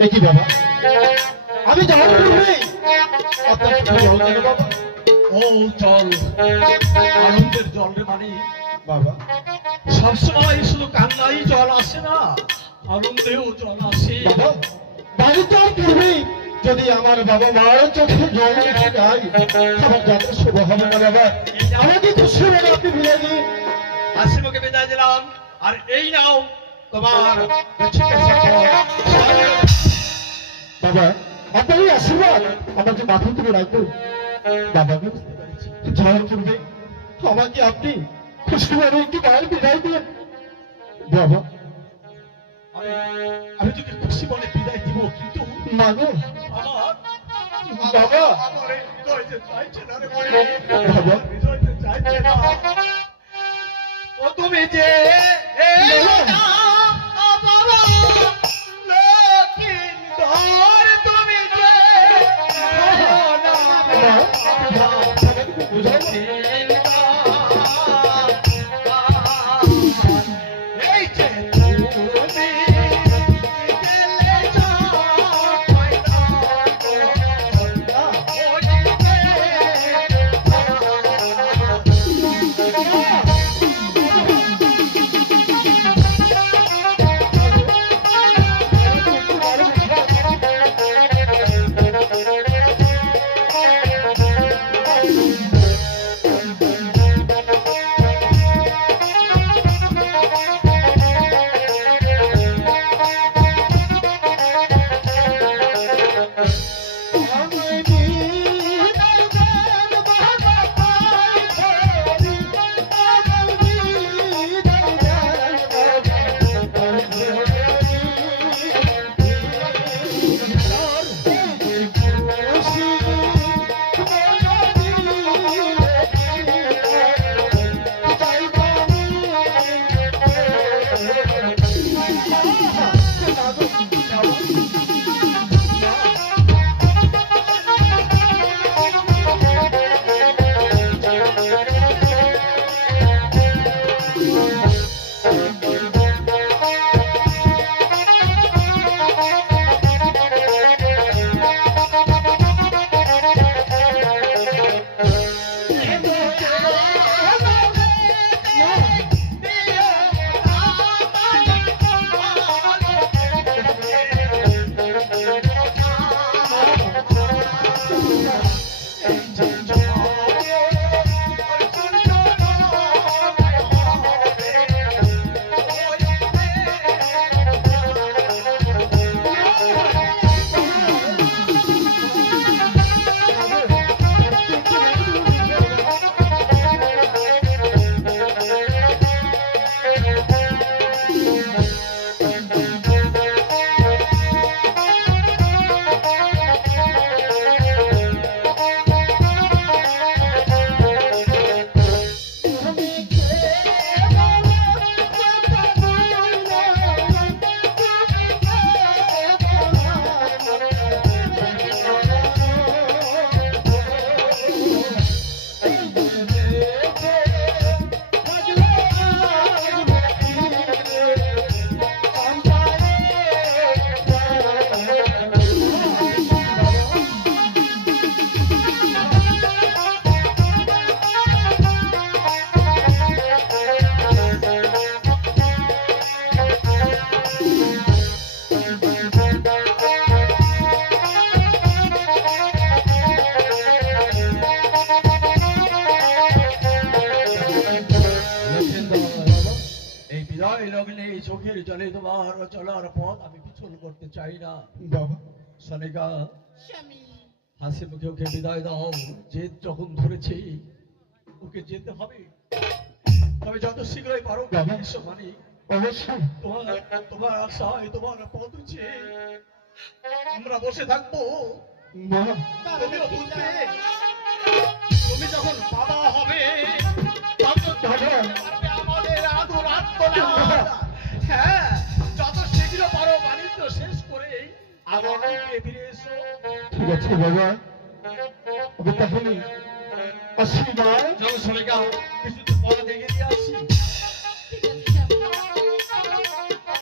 কি বাবা, আমি যাওয়ার পূর্বেই আপনার চোখে জল কেন বাবা? ও জল, আনন্দের জল রে মানি বাবা, সবসময় শুধু কান্নাই জল আসে না, আনন্দেও জল আসে। বাবা, বাড়ি যাওয়ার পূর্বেই যদি আমার বাবা মার চোখে জল দেখে যায়, আমার যাতে শুভ হবে না বাবা। আমাকে খুশি হবে আপনি বিদায় দিন। হাসিমুখে বিদায় দিলাম, আর এই নাও তোমার বাবা, আপনার এই আশীর্বাদ আমাকে মাথায় তুলে রাখবেন। বাবা, যাওয়ার পূর্বে আমাকে আপনি খুশি হবে একটু বার বিদায় দিন বাবা। আমি তোকে খুশি বলে বিদায় দিব, কিন্তু মা গো, আমার বাবা, আমার এই হৃদয় যে চাইছে না রে ভাই, বাবা, হৃদয় যে চাইছে না। ও তুমি যে বাবা, তুমি যে এই যে চোখের জলে তোমার চলার পথ আমি পিছন করতে চাই না বাবা। সনিকা, হাসি মুখে ওকে বিদায় দাও। জেদ যখন ধরেছে ওকে যেতে হবে, তবে যত শীঘ্রই পারো এসো মানি। অবশ্যই তোমার আশায় তোমার পথ চেয়ে আমরা বসে থাকবো। তুমি যখন বাবা হবে আমাদের আদর আত্মনাদ। হ্যাঁ, যত শীঘ্র পারো বাণিজ্য শেষ করে আবার ফিরে এসো। ঠিক আছে বাবা, আমি তাহলে আসি। মা, চলো সবাইকে কিছু পরে দেখে দিয়ে আসি।